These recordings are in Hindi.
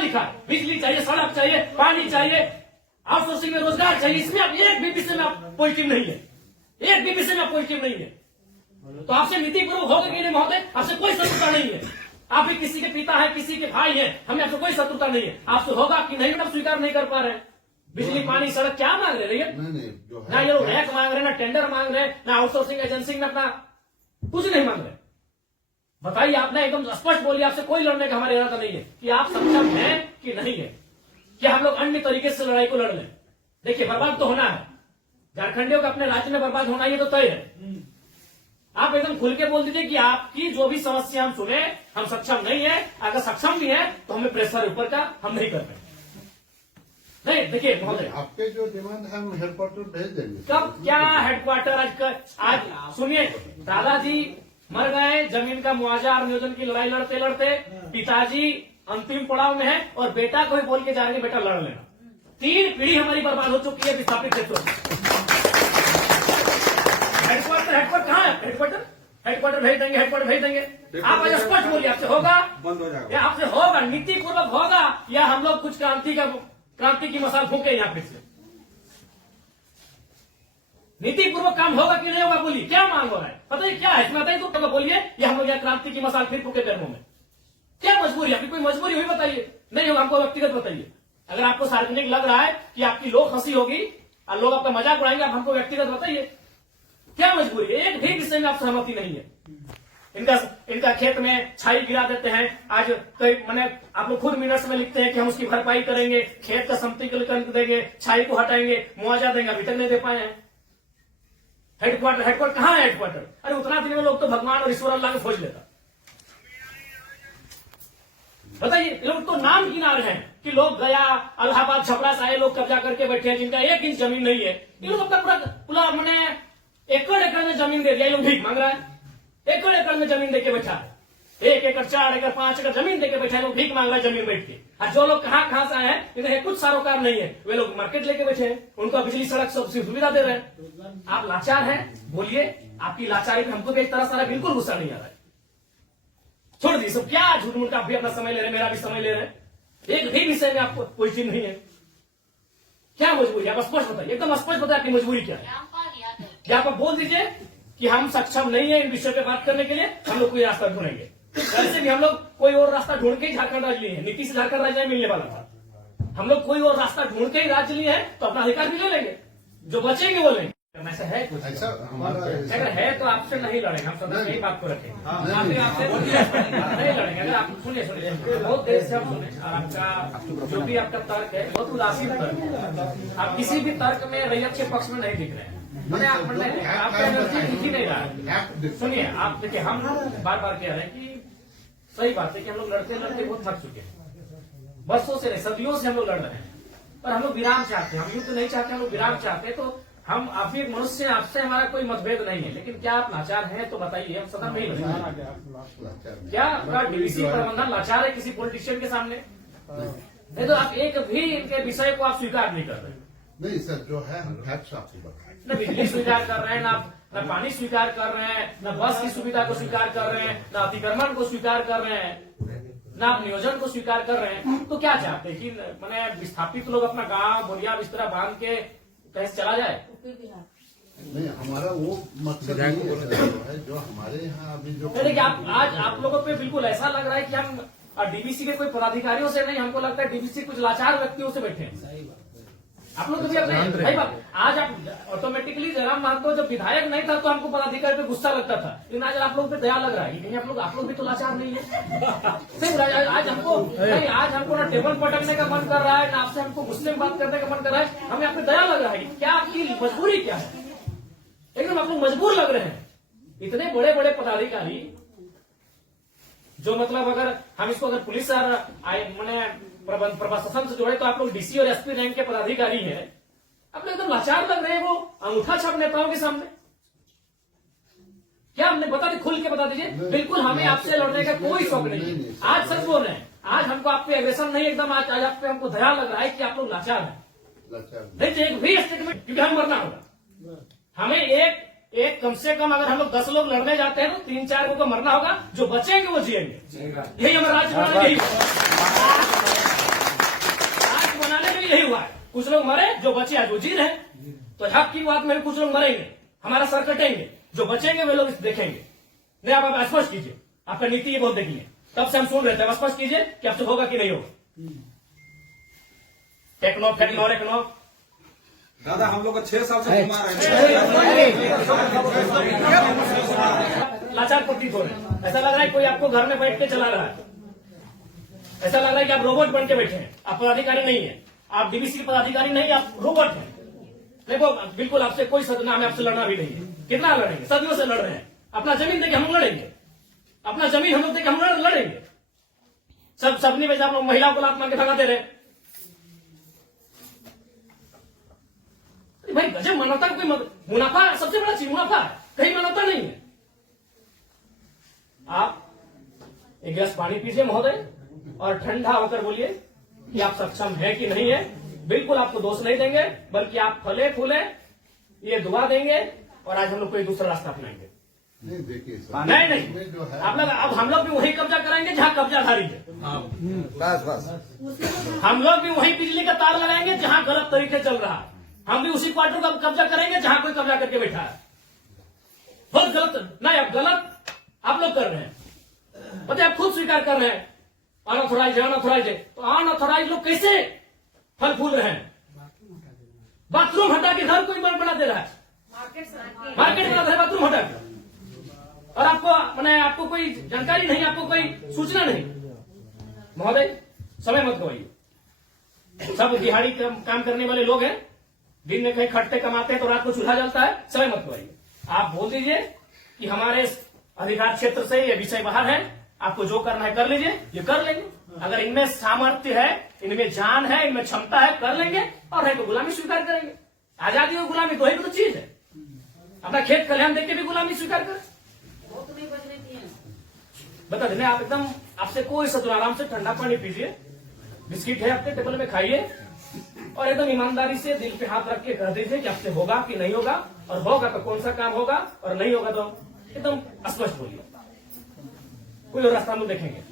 लिखा है? बिजली चाहिए, सड़क चाहिए, पानी चाहिए, आउटसोर्सिंग में रोजगार चाहिए, इसमें आप एक भी विषय में आप पॉजिटिव नहीं है, एक भी विषय में आप पॉजिटिव नहीं है। तो आपसे नीतिपूर्वक होगा कि नहीं महोदय? आपसे कोई शत्रुता नहीं है, आप भी किसी के पिता है, किसी के भाई है, हमें आपसे कोई शत्रुता नहीं है। आपसे होगा कि नहीं आप स्वीकार नहीं कर पा रहे हैं। बिजली पानी सड़क क्या मांग रहे हैं? ना ये लोग रैक मांग रहे, ना टेंडर मांग रहे, ना आउटसोर्सिंग एजेंसी में अपना कुछ नहीं मांग रहे। बताइए, आपने एकदम स्पष्ट बोलिए, आपसे कोई लड़ने का हमारा इरादा नहीं है कि आप सक्षम हैं कि नहीं है, क्या हम लोग अन्य तरीके से लड़ाई को लड़ लें। देखिए, बर्बाद तो होना है, झारखंडियों का अपने राज्य में बर्बाद होना ये तो तय है। आप एकदम खुल के बोल दीजिए कि आपकी जो भी समस्या हम सुने, हम सक्षम नहीं है, अगर सक्षम भी है तो हमें प्रेशर ऊपर का हम नहीं कर रहे। नहीं, देखिए महोदय, आपके जो डिमांड है हम हेडक्वार्टर भेज देंगे। कब क्या हेडक्वार्टर? आज सुनिए, दादाजी मर गए, जमीन का मुआवजा और नियोजन की लड़ाई लड़ते लड़ते पिताजी अंतिम पड़ाव में है और बेटा को ही बोल के जा रहे बेटा लड़ लेना। 3 पीढ़ी हमारी बर्बाद हो चुकी है विस्थापित क्षेत्रों में। हेडक्वार्टर कहाँ है? हेडक्वार्टर भेज देंगे, हेडक्वार्टर भेज देंगे। आप आज स्पष्ट बोलिए, आपसे होगा, बंद हो जाएगा, या आपसे होगा नीतिपूर्वक होगा, या हम लोग कुछ क्रांति की मसाल फूके यहाँ पे से? नीतिपूर्वक काम होगा कि नहीं होगा? बोलिए, क्या मांग हो रहा है? पता है क्या है इसमें? बताइए तो बोलिए, या हम लोग यहाँ क्रांति की मसाल फिर फूके कर्मों में? क्या मजबूरी? आपकी कोई मजबूरी हुई बताइए, नहीं होगा हमको व्यक्तिगत बताइए। अगर आपको सार्वजनिक लग रहा है कि आपकी लोग हंसी होगी और लोग आपका मजाक उड़ाएंगे, आप हमको व्यक्तिगत बताइए, क्या मजबूरी? एक भी विषय में आप सहमति नहीं है। इनका खेत में छाई गिरा देते हैं, आज कई मैंने आप लोग खुद मिनट्स में लिखते हैं कि हम उसकी भरपाई करेंगे, खेत का समतलीकरण देंगे, छाई को हटाएंगे, मुआवजा देंगे, अभी तक नहीं दे पाए हैं। हेडक्वार्टर कहाँ है? हेडक्वार्टर अरे उतना दिन में लोग तो भगवान और ईश्वर अल्लाह को खोज लेता। बताइए, लोग तो नाम गिना रहे हैं कि लोग गया, इलाहाबाद, छपरा से आए लोग कब्जा करके बैठे हैं, जिनका 1 इंच जमीन नहीं है। ये लोग अपना पूरा मैंने एकड़ में जमीन दे दिया, ये लोग भीख मांग रहा है। एकड़ में जमीन देके बैठा है, 1 एकड़, 4 एकड़, 5 एकड़ जमीन देके बैठा है, लोग भीख मांग रहा है जमीन बैठ के। और जो लोग कहाँ से आए हैं, इन्हें कुछ सारोकार नहीं है, वे लोग मार्केट लेके बैठे हैं, उनको बिजली सड़क सब सुविधा दे रहे हैं। आप लाचार हैं, बोलिए, आपकी लाचारी में हमको भी एक तरह से बिल्कुल गुस्सा नहीं आ रहा है। छोड़ दी सब, क्या झूठ मूठ आप भी अपना समय ले रहे हैं, मेरा भी समय ले रहे हैं, एक भी विषय में आपको कोई चीज नहीं है। क्या मजबूरी? आप स्पष्ट बताइए, एकदम स्पष्ट बताइए आपकी मजबूरी क्या है। क्या आप बोल दीजिए कि हम सक्षम नहीं है इन विषयों पे बात करने के लिए, हम लोग कोई रास्ता ढूंढेंगे। वैसे भी हम लोग कोई और रास्ता ढूंढ के ही झारखंड राज्य लिए हैं, नीति से झारखंड राज्य मिलने वाला था। हम लोग कोई और रास्ता ढूंढ के ही राज्य लिए हैं, तो अपना अधिकार भी ले लेंगे, जो बचेंगे वो लेंगे। ऐसा है कुछ? ऐसा हमारा अगर है तो आपसे नहीं लड़ेंगे, हम सदन में ही बात को रखेंगे, आपसे नहीं लड़ेंगे। अगर आप सुनिए बहुत देर से आप सुने, और आपका जो भी आपका तर्क है बहुत उदासीन तर्क है, आप किसी भी तर्क में रैयत के पक्ष में नहीं दिख रहे हैं। आपका एनर्जी दिख ही नहीं रहा है। सुनिए, आप देखिए, हम बार बार कह रहे हैं कि सही बात है कि हम लोग लड़ते लड़ते बहुत थक चुके हैं, बरसों से नहीं, सदियों से हम लोग लड़ रहे हैं, पर हम लोग विराम चाहते हैं। हम युद्ध नहीं चाहते, हम लोग विराम चाहते हैं। तो हम आप भी एक मनुष्य, आपसे हमारा कोई मतभेद नहीं है, लेकिन क्या आप लाचार हैं तो बताइए, हम सदन में ही लड़ेंगे। क्या आपका डीवीसी प्रबंधन लाचार है किसी पॉलिटिशियन के सामने? नहीं तो आप एक भी इनके विषय को आप स्वीकार नहीं कर रहे। नहीं सर, जो है हम फैक्ट्स आपको बताएं। न बिजली स्वीकार कर रहे हैं, न पानी स्वीकार कर रहे हैं, न बस की सुविधा को स्वीकार कर रहे हैं, न अतिक्रमण को स्वीकार कर रहे हैं, न आप नियोजन को स्वीकार कर रहे हैं। तो क्या चाहते हैं कि मैंने विस्थापित लोग अपना गांव बोरिया बिस्तरा बांध के कहीं चला जाए? नहीं, हमारा वो मकसद नहीं है जो हमारे यहाँ अभी जो देखिए, आज आप लोगों पे बिल्कुल ऐसा लग रहा है कि हम डीवीसी के कोई पदाधिकारियों से नहीं, हमको लगता है डीवीसी कुछ लाचार व्यक्तियों से बैठे हैं। आप लोग भी अपने भाई बात, आज आप ऑटोमेटिकली जयराम महतो जब विधायक नहीं था तो हमको पदाधिकारी पे गुस्सा लगता था, लेकिन आज आप लोग पे दया लग रहा है। कहीं आप लोग भी तो लाचार नहीं है। आज हमको नहीं, आज हमको ना टेबल पटकने का मन कर रहा है, ना आपसे हमको गुस्से में बात करने का मन कर रहा है, हमें आप पे दया लग रहा है। क्या आपकी मजबूरी क्या है? एकदम आप लोग मजबूर लग रहे हैं। इतने बड़े बड़े पदाधिकारी जो मतलब अगर हम इसको अगर पुलिस मैंने प्रशासन से जोड़े तो आप लोग डीसी और एसपी रैंक के पदाधिकारी हैं, आप लोग एकदम लाचार लग रहे हैं वो अंगूठा छाप नेताओं के सामने। क्या हमने बता दी, खुल के बता दीजिए। बिल्कुल हमें आपसे लड़ने का कोई शौक नहीं है। आज सच बोल रहे हैं, आज हमको आप पे एग्रेशन नहीं, एकदम आज आप पे हमको दया लग रहा है कि आप लोग लाचार हैं। नहीं तो एक भी स्टेटमेंट, क्योंकि हम मरना होगा, हमें एक कम से कम अगर हम लोग 10 लोग लड़ने जाते हैं तो 3-4 को मरना होगा, जो बचेंगे वो जिएंगे। यही हमारा राज्य बनाना, यही यही हुआ है, कुछ लोग मरे, जो बचे आज वो जी रहे। तो हक की बात में कुछ लोग मरेंगे, हमारा सर कटेंगे, जो बचेंगे वे लोग देखेंगे। नहीं आप स्पष्ट कीजिए, आपका नीति ये बहुत देखिए, तब से हम सुन रहे थे, स्पष्ट कीजिए कि आपसे होगा कि नहीं होगा। टेक्नो फेक्नो रेक्नो दादा हम लोग को 6 साल से घुमा रहे हैं। लाचार प्रतीत हो रहे हैं, ऐसा लग रहा है कोई आपको घर में बैठ के चला रहा है, ऐसा लग रहा है कि आप रोबोट बन के बैठे हैं, आप पदाधिकारी नहीं है, आप डीवीसी के पदाधिकारी नहीं, आप रोबोट हैं। देखो बिल्कुल आपसे कोई सदना, हमें आपसे लड़ना भी नहीं है, कितना लड़ेंगे, सदियों से लड़ रहे हैं, अपना जमीन देके हम लड़ेंगे, अपना जमीन हम लोग देके हम लड़ेंगे। सबने में आप लोग महिलाओं को लात मार के भगाते रहे। भाई गजब, मानवता का कोई मुनाफा सबसे बड़ा चीज मुनाफा है, कहीं मानवता नहीं है। आप एक गिलास पानी पीजिए महोदय, और ठंडा होकर बोलिए कि आप सक्षम है कि नहीं है। बिल्कुल आपको दोष नहीं देंगे, बल्कि आप फले फूले ये दुआ देंगे, और आज हम लोग कोई दूसरा रास्ता अपनाएंगे। नहीं देखिए नहीं जो है आप लोग, अब हम लोग भी वही कब्जा कराएंगे जहां कब्जाधारी है। हम लोग भी वही बिजली का तार लगाएंगे जहां गलत तरीके चल रहा है। हम भी उसी क्वार्टर का कब्जा करेंगे जहां कोई कब्जा करके बैठा है। बहुत गलत, नहीं अब गलत आप लोग कर रहे हैं, पता आप खुद स्वीकार कर रहे हैं। अनऑथोराइज है, अनऑथोराइज है, तो अनऑथोराइज लोग कैसे फल फूल रहे हैं? बाथरूम हटा के घर कोई बना दे रहा है, मार्केट बना दे रहा है बाथरूम हटा के, और आपको मैंने आपको कोई जानकारी नहीं, आपको कोई सूचना नहीं। महोदय समय मत गवाइए, सब दिहाड़ी काम करने वाले लोग हैं, दिन में कहीं खटते कमाते हैं तो रात को चूल्हा जलता है, समय मत गवाइए। आप बोल दीजिए कि हमारे अधिकार क्षेत्र से ये विषय बाहर है, आपको जो करना है कर लीजिए, ये कर लेंगे। अगर इनमें सामर्थ्य है, इनमें जान है, इनमें क्षमता है, कर लेंगे, और है तो गुलामी स्वीकार करेंगे। आजादी और गुलामी दो ही तो चीज है, अपना खेत खलिहान देख के भी गुलामी स्वीकार करें। बता देने आप एकदम, आपसे कोई सतुर, आराम से ठंडा पानी पीजिए, बिस्किट है आपके टेबल में खाइए, और एकदम ईमानदारी से दिल पे हाथ रख के कह दीजिए कि आपसे होगा कि नहीं होगा, और होगा तो कौन सा काम होगा, और नहीं होगा तो एकदम स्पष्ट बोलिए। कोई और रास्ता हम देखेंगे।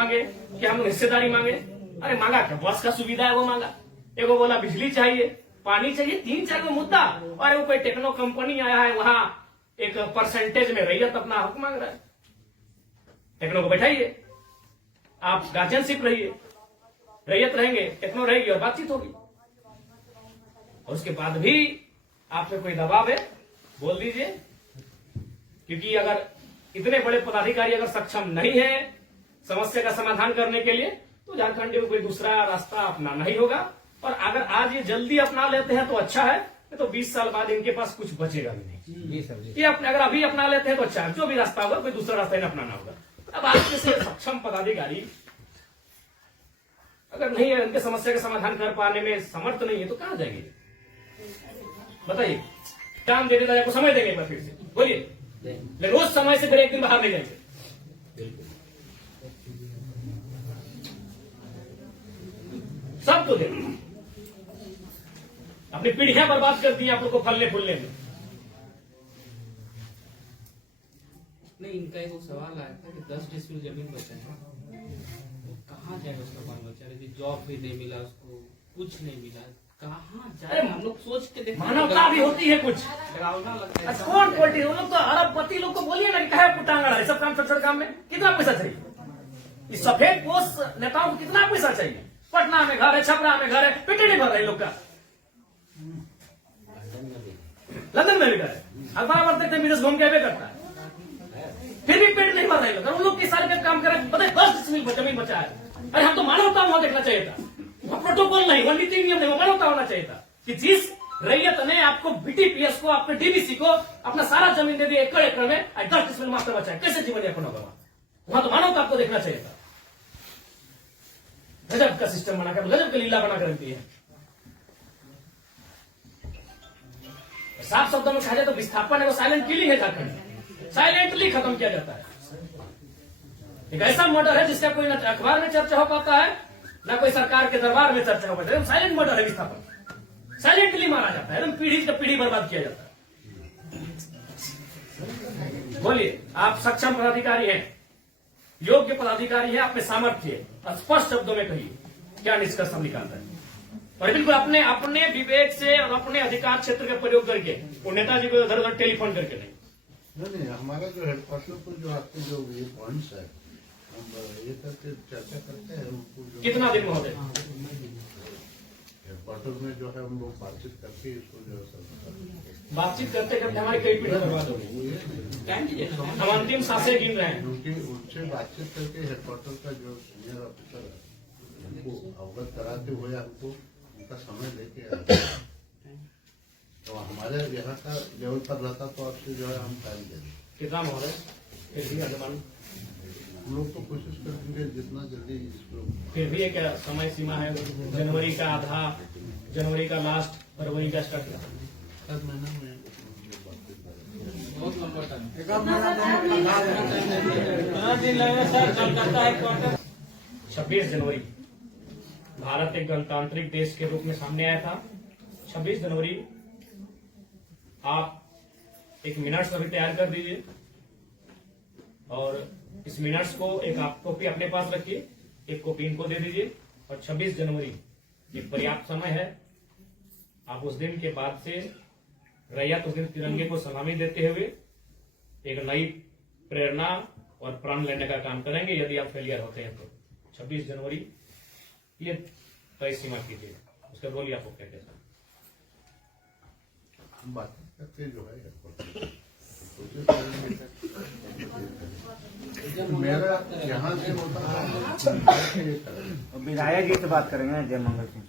मांगे कि हम हिस्सेदारी मांगे, अरे मांगा क्या, बस का सुविधा है वो मांगा, एगो बोला बिजली चाहिए, पानी चाहिए, 3-4 मुद्दा, और वो कोई टेक्नो कंपनी आया है वहां एक परसेंटेज में रैयत अपना हक मांग रहा है। टेक्नो को बैठाइए, आप गार्जियनशिप रहिए, रैयत रहेंगे, टेक्नो रहेगी और बातचीत होगी। और उसके बाद भी आप पे कोई दबाव है बोल दीजिए, क्योंकि अगर इतने बड़े पदाधिकारी अगर सक्षम नहीं है समस्या का समाधान करने के लिए, तो झारखंड को कोई दूसरा रास्ता अपनाना ही होगा। और अगर आज ये जल्दी अपना लेते हैं तो अच्छा है, तो 20 साल बाद इनके पास कुछ बचेगा भी नहीं। ये अपने अगर अभी अपना लेते हैं तो अच्छा है, जो भी रास्ता होगा कोई दूसरा रास्ता इन्हें अपनाना होगा। अब आज जैसे सक्षम पदाधिकारी अगर नहीं है, उनके समस्या का समाधान कर पाने में समर्थ नहीं है, तो कहां जाएंगे बताइए? काम दे देता, आपको समय देंगे एक बार फिर से बोलिए, लेकिन रोज समय से फिर एक दिन बाहर नहीं जाएंगे। सब तो देंगे, अपनी पीढ़ियां बर्बाद कर दी आप लोग को फलने फूलने में। नहीं, इनका एक सवाल आया था कि 10 डिसमिल जमीन बचा है, वो कहाँ जाएगा उसका बाल बच्चा? यदि जॉब भी नहीं मिला उसको, कुछ नहीं मिला, कहाँ जाए? हम लोग सोच के देखते, मानवता भी होती है कुछ, डरावना लगता है। कौन पॉलिटिक्स, वो लोग तो अरबपति लोग को बोलिए ना कि कहे कुटांगड़ है, सब काम छोटे काम में कितना पैसा चाहिए? इस सफेद पोष नेताओं को कितना पैसा चाहिए? पटना में घर है, छपरा में घर है, पेटे नहीं भर रहे लोग का, लंदन में भी घर है, अखबार पढ़ते थे विदेश घूम के करता है, फिर भी पेट नहीं भर रहे लोग। उन लोग की सारे काम करें, पता है 10 डिसमिल जमीन बचा है। अरे हम तो मानवता वहां देखना चाहिए था, वहां प्रोटोकॉल नहीं, वहां नीति नियम नहीं, वो मानवता होना चाहिए था कि जिस रैयत ने आपको बीटीपीएस को, आपके डीवीसी को अपना सारा जमीन दे दिया एकड़ एकड़ में, 10 डिसमिल मास्टर बचा है, कैसे जीवन यापन होगा? वहां तो मानवता आपको देखना चाहिए था। गजब का सिस्टम बनाकर, गजब का लीला बनाकर रखती है। साफ शब्दों में कहा जाए तो विस्थापन है, वो साइलेंट किलिंग है झारखंड, साइलेंटली खत्म किया जाता है। एक ऐसा मर्डर है जिसका कोई न अखबार में चर्चा हो पाता है, न कोई सरकार के दरबार में चर्चा हो पाता है। साइलेंट मर्डर है विस्थापन, साइलेंटली मारा जाता है, एकदम पीढ़ी से पीढ़ी बर्बाद किया जाता है। बोलिए, आप सक्षम पदाधिकारी हैं, योग्य पदाधिकारी हैं, आप में सामर्थ्य है, स्पष्ट शब्दों में कहिए क्या निष्कर्ष हम निकालते हैं। और बिल्कुल अपने अपने विवेक से और अपने अधिकार क्षेत्र का प्रयोग करके वो नेताजी को इधर उधर टेलीफोन करके नहीं। हमारा जो हेडक्वार्टर पर जो आपके जो ये पॉइंट्स है हम ये करके चर्चा करते हैं उनको जो कितना दिन महोदय हेडक्वार्टर में जो है हम लोग बातचीत करके इसको जो है सब बातचीत करते करते हमारी कई पीढ़ी बर्बाद हो गई। वो ये नहीं, हम अंतिम सांसें गिन रहे हैं। क्योंकि उनसे बातचीत करके हेडक्वार्टर का जो सीनियर ऑफिसर है उनको अवगत कराते हुए हमको उनका समय लेके आते हैं। तो हमारे यहाँ का लेवल पर रहता तो आपसे जो है हम टाइम दे दें। कितना महोदय फिर भी अनुमान हम लोग तो कोशिश करेंगे जितना जल्दी इसको फिर भी एक समय सीमा है, जनवरी का आधा, जनवरी का लास्ट, फरवरी का स्टार्ट। हर महीना में हम लोग बातचीत करेंगे। बहुत लंबा टाइम। 26 जनवरी भारत एक गणतांत्रिक देश के रूप में सामने आया था। 26 जनवरी आप एक मिनट्स अभी तैयार कर दीजिए और इस मिनट्स को एक आप कॉपी अपने पास रखिए, एक कॉपी इनको दे दीजिए। और 26 जनवरी एक पर्याप्त समय है। आप उस दिन के बाद से रैयत उस दिन तिरंगे को सलामी देते हुए एक नई प्रेरणा और प्राण लेने का काम करेंगे। यदि आप फेलियर होते हैं तो 26 जनवरी ये तय सीमा कीजिए, उसके बोलिए आपको क्या कहते हैं। हम बातचीत करके जो है कोशिश करेंगे। मेरा यहाँ से होता है विधायक जी से बात करेंगे जय मंगल सिंह।